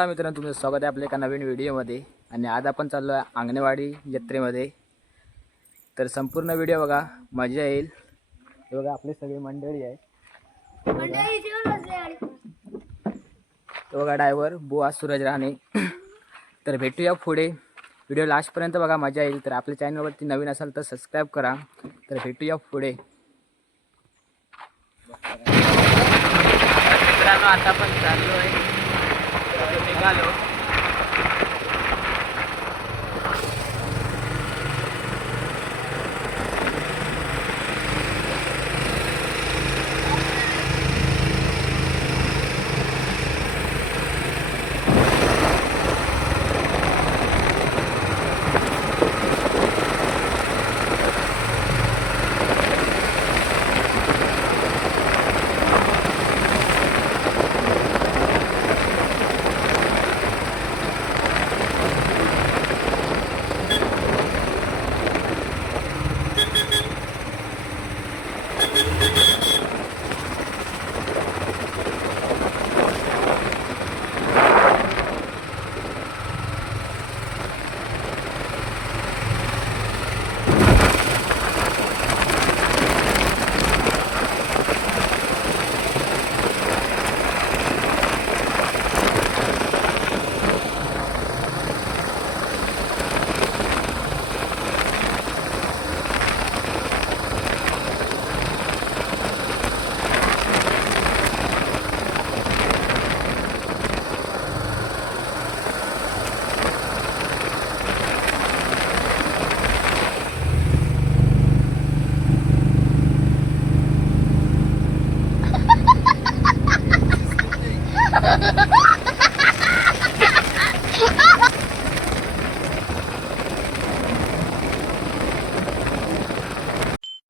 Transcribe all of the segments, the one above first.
नमस्कार मित्रांनो तुमचं स्वागत आहे आपल्या एका नवीन व्हिडिओमध्ये. आणि आज आपण चाललो आहे अंगणवाडी जत्रेमध्ये. तर संपूर्ण व्हिडिओ बघा मजा येईल. हे बघा आपली सगळी मंडळी आहे. तो बघा. ड्रायव्हर बुवा सूरज राणे. तर भेटूया पुढे. व्हिडिओ लास्टपर्यंत बघा मजा येईल. तर आपल्या चॅनलवरती नवीन असाल तर सबस्क्राईब करा. तर भेटूया पुढे. मित्रांनो आता आपण चाललो आहे Regalo.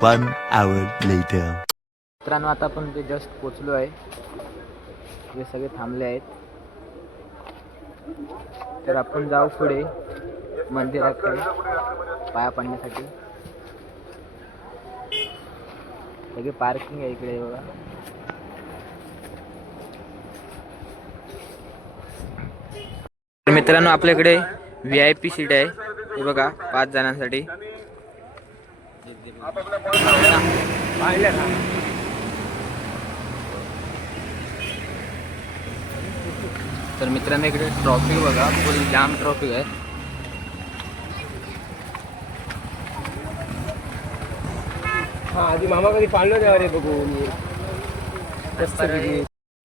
One hour later. मित्रांनो आता आपण ते जस्ट पोचलो आहे. हे सगळे थांबले आहेत. तर आपण जाऊ पुढे मंदिराकडे पाया पडण्यासाठी. सगळे पार्किंग आहे इकडे बघा. मित्रांनो आपल्याकडे व्ही आय पी सीट आहे. हे बघा पाच जणांसाठी. तर मित्रांनो इकडे ट्रॉफिक बघा फुल जाम ट्रॉफिक आहे. हा आधी मामा कधी पाळलं द्यावं रे बघून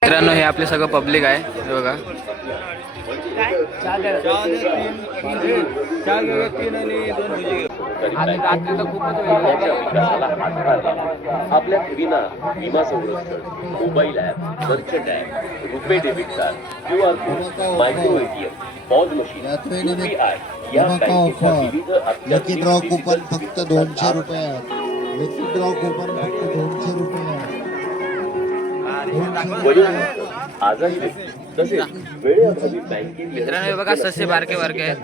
मित्रांनो हे आपले सगळं पब्लिक आहे हे बघा. आणि आहे. आपल्या ठेवींना विमा संरक्षण mobile app merchant app RuPay debit card Q R code micro ATM POS machine UPI या बँकेच्या विविध लकी ड्रॉ अत्याधुनिक कुपन डिजिटल फक्त सुविधांचा दोनशे रुपये आहेत लकी ड्रॉ कुपन फक्त दोनशे रुपये आजारी व्यक्ती तसेच वेळेअभावी बँकेत मित्रांनो, बघा, ससे बारके बारके आहेत.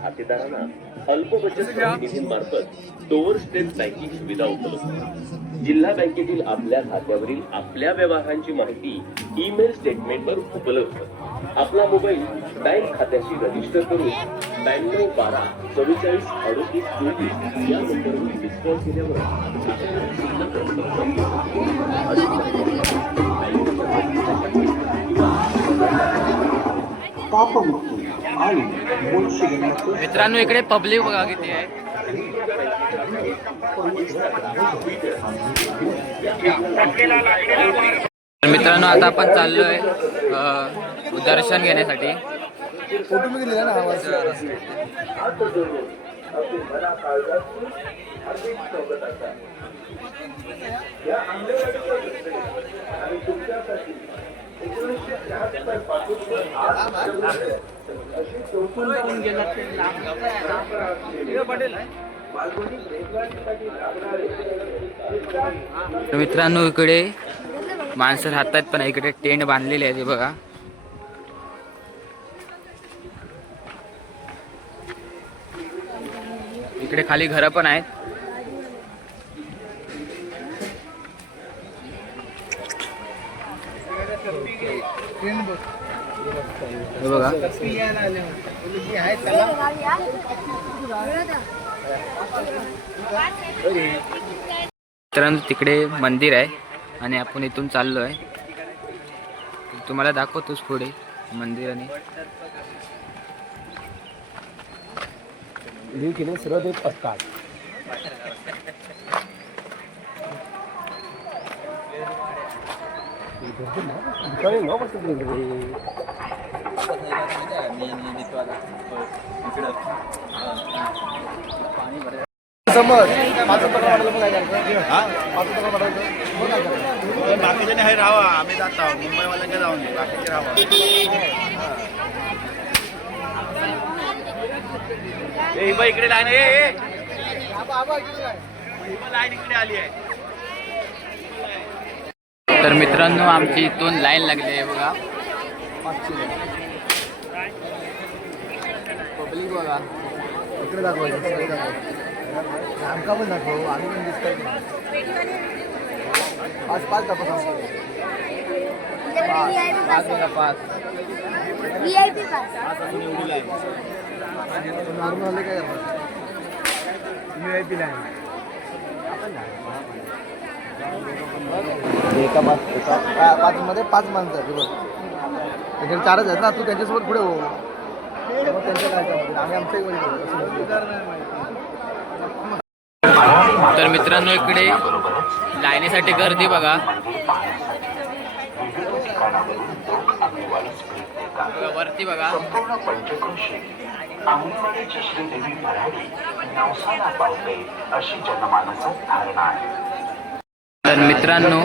अल्प बचत प्रतिनिधींमार्फत डोअर स्टेप बँकिंग सुविधा उपलब्ध. जिल्हा बँकेतील आपल्या खात्यावरील आपल्या व्यवहारांची माहिती ईमेल स्टेटमेंटवर उपलब्ध. आपला मोबाईल बँक खात्याशी रजिस्टर करून ब्याण्णव बारा चव्वेचाळीस अडतीस चोवीस या नंबरवर मिस कॉल केल्यावर मित्रांनो इकडे पब्लिक बघा किती आहे. मित्रांनो आता आपण चाललोय दर्शन घेण्यासाठी. तर मित्रांनो इकडे माणसं राहतात पण इकडे टेंट बांधलेले आहे ते बघा. इकडे खाली घरं पण आहेत. हे बघा. मित्रांनो तिकडे मंदिर आहे आणि आपण इथून चाललो आहे तुम्हाला दाखवतोच पुढे मंदिर आणि लिव्ह केले सर्व ते बाकीचे नाही राहा आम्ही जात आहोत मुंबईवाल्यांच्या जाऊन बाकीचे राहा ए हिबा इकडे लाईन आहे ए. हिबा लाईन इकडे आली आहे तर मित्रांनो आमची इथून लाईन लागली आहे बघा. पब्लिक बघा. इकडे दाखवायचं. आमका पण दाखव आम्ही पण नाही. पाच पाच दाखव पाच. बघा पाच नॉर्मल काय करणार? एका पाच एका पा- पाच मध्ये पाच माणसं आहेत बघ त्याच्याकडे चारच आहेत ना तू त्यांच्यासोबत पुढे हो मग काय चालतं? आम्ही आमच्या इकडे जाऊ. असं म्हणतो. तर मित्रांनो इकडे लाईनीसाठी गर्दी बघा बघा, वरती बघा संपूर्ण पंचक्रोशी अमृतवाडीची श्रीदेवी भराडी नवसाला पावते अशी जनमानसात धारणा आहे तर मित्रांनो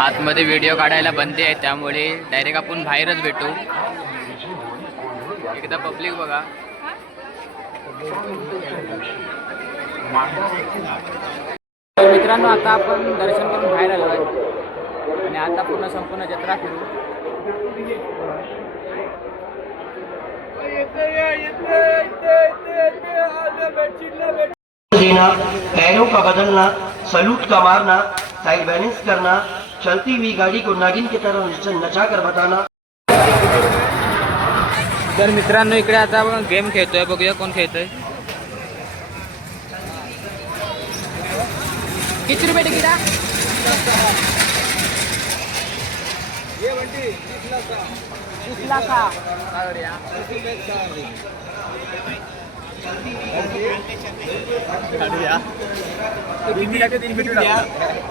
आतमध्ये व्हिडिओ काढायला बंदी आहे त्यामुळे डायरेक्ट आपण बाहेरच भेटू. एकदा पब्लिक बघा. तर मित्रांनो आता आपण दर्शन करून बाहेर आलो आहे. आणि आता पूर्ण संपूर्ण जत्रा फिरू. देना पैरों का बदलना सलूट का मारना साइड बैलेंस करना चलती हुई गाड़ी को नागिन की तरह नचा कर बताना। तर मित्रांनो इकडे आता आपण गेम खेळतोय बघूया कोण खेळतोय. किती रुपये तिकीट आहे?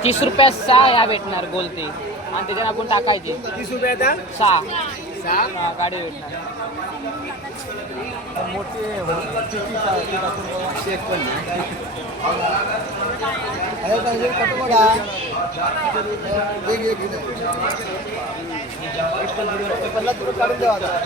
तीस रुपयात सहा या भेटणार गोलते आणि त्याच्यात आपण टाकायचे. तीस रुपये आता? सहा. सहा? हा, गाडी भेटणार. अरे पाहिजे कटू बघा. एक- एक- एक. हे पन्नास रुपये काढून द्या आता.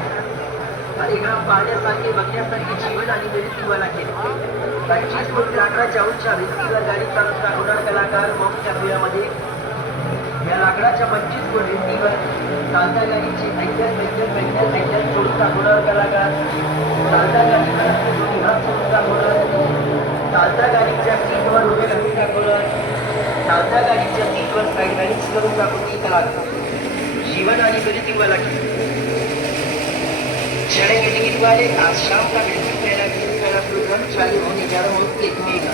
एका पाहण्यासारखे बघण्यासारखे जीवन आणि व्यक्तीवाला केले पंचवीस कोटी लाकडाच्या उंच्या भिंतीवर गाडी चालत होणार कलाकार मौच्या फिरामध्ये या लाकडाच्या पंचवीस कोट भिंतीवर चालत्या गाडीची ऐकत ऐकत ऐकत ऐकत सोडूचा होणार कलाकार. चालत्या गाडीवर हात सोडूचा होणार चालत्या गाडीच्या सीटवर उभे राहून दाखवणार चालत्या गाडीच्या सीटवर साईड बॅलेन्स करून टाकून कलाकार जीवन आणि गणिती मला केली के टिकट वाले आज शाम का बिल्कुल पहला खेल पहला प्रोग्राम चालू होने जा रहा हूँ देखने का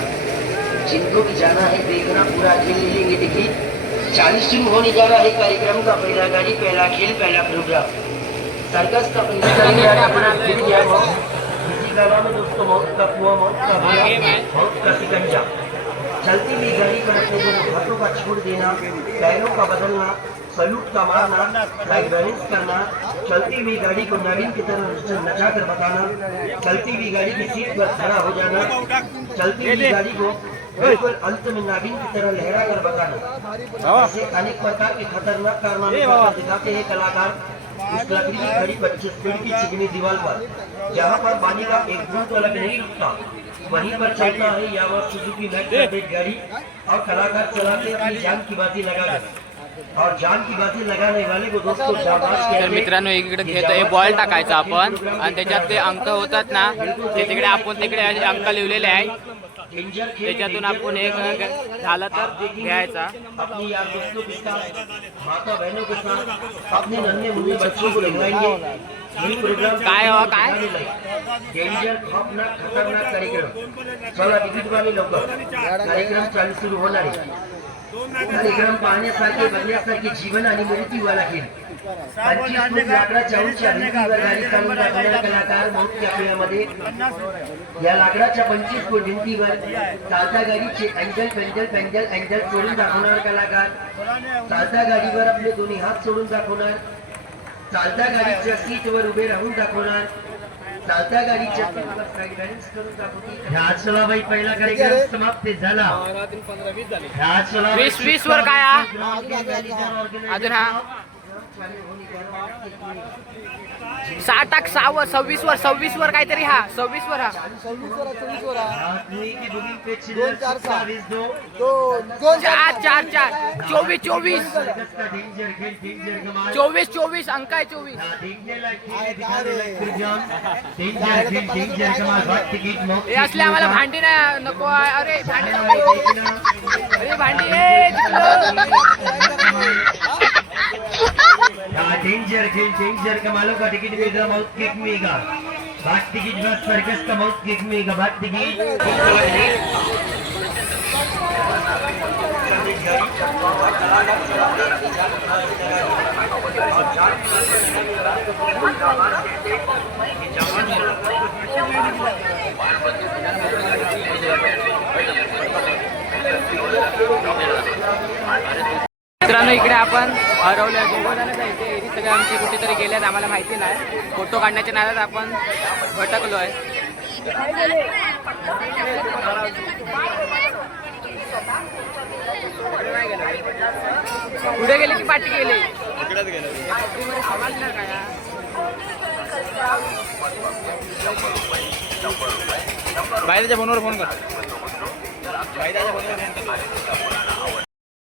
जिनको भी जाना है देखना पूरा खेल लेंगे देखिए चालीस शुरू होने जा रहा है कार्यक्रम का पहला गाड़ी पहला खेल पहला प्रोग्राम सर्कस का पहला गाड़ी अपना निकाला में दोस्तों मौत का कुआ मौत का भैया मौत का सिकंजा चलती हुई गाड़ी पर अपने दोनों हाथों का छोड़ देना पैरों का बदलना सलूट का मारना लाइक बैलेंस करना चलती हुई गाड़ी को नवीन की तरह नचा कर बताना चलती हुई गाड़ी की सीट पर खड़ा हो जाना चलती हुई गाड़ी को बिल्कुल अंत में नागिन की तरह लहरा कर बताना ऐसे अनेक प्रकार के खतरनाक कारनामे दिखाते हैं कलाकार। इस लकड़ी की खड़ी पच्चीस फीट की चिकनी दीवार पर जहाँ पर पानी का एक बूंद अलग नहीं रुकता। वहीं पर चलता है यामा सुजुकी मैक्स गाड़ी और कलाकार चलाते अपनी जान की बाजी लगा कर और जान की बाजी लगाने वाले को दोस्तों शाबाश तर मित्रांनो एकीकडे घेतो हे बॉल टाकायचा आपण. आणि त्याच्यात ते अंक होतात ना ते तिकडे आपण तिकडे अंक लिहिलेले आहे. त्याच्यातून आपण एक झालं तर घ्यायचा अपनी यार दोस्तों के साथ माता बहनों के साथ अपने नन्हे मुन्ने बच्चों को लगवाएंगे ये प्रोग्राम काय हो, काय? डेंजर खतरनाक कार्यक्रम. चला तिकीट वाले लवकर. कार्यक्रम चालू सुरू होणार आहे. पाहण्यासारखे बघण्यासारखे जीवन आणि पंचवीस भिंतीवर गाडी दाखवणारा कलाकार मौतच्या खेळामध्ये या लाकडाच्या पंचवीस फूट भिंतीवर चालत्या गाडीचे अँजल पेंजल पेंजल अँजल सोडून दाखवणार कलाकार. चालत्या गाडीवर आपले दोन्ही हात सोडून दाखवणार. चालत्या गाडीच्या सीटवर उभे राहून दाखवणार. चालत्या बॅलन्स करून दाखवतील ह्या चलाबाई पहिला कार्यक्रम समाप्त झाला ह्या चलाबाई वीस वीस वर काय हा? अजून हा सहा टाक सहा वर सव्वीस वर सव्वीस वर काहीतरी हा सव्वीस वर हा. दोन चार सहा. चार चार चार चोवीस चोवीस. चोवीस चोवीस. अंक आहे चोवीस. हे असले आम्हाला भांडी नाही नको. आहे. अरे भांडी. अरे भांडी. ए, डेंजर खेल डेंजर का मालो का टिकट मिलेगा माउथ किक मिलेगा बात टिकट बस सर्कस का माउथ किक मिलेगा बात टिकट मित्रांनो इकडे आपण हरवलं जण जायचे सगळे आमचे कुठेतरी गेल्यात आम्हाला माहिती नाही. फोटो काढण्याच्या नादात आपण भटकलो आहे पुढे गेले की पाठी गेले? समजलं काय बाहेरच्या फोनवर फोन कर.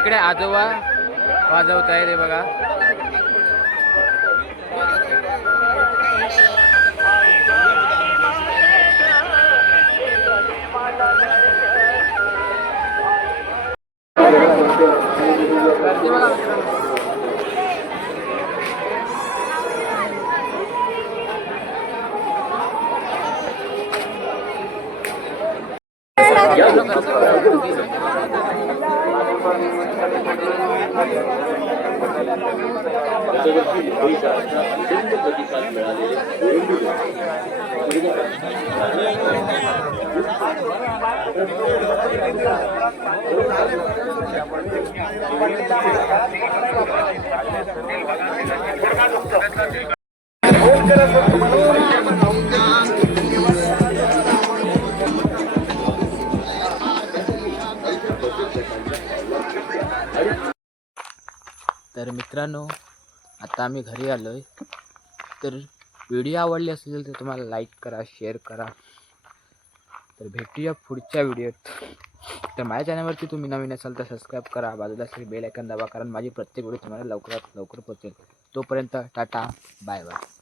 इकडे आजोबा वाजवत आहे ते बघा. गर्दी बघा प्रचंड प्रतिसाद मिळालेले मित्रांनो आता आम्ही घरी आलो आहे तर व्हिडिओ आवडली असेल तर तुम्हाला लाईक करा शेअर करा. तर भेटूया पुढच्या व्हिडिओत. तर माझ्या चॅनलवरती तुम्ही नवीन असाल तर सबस्क्राईब करा. बाजूला असलेली बेल आयकन दाबा कारण माझी प्रत्येक व्हिडिओ तुम्हाला लवकरात लवकर पोहोचेल. तोपर्यंत टाटा बाय बाय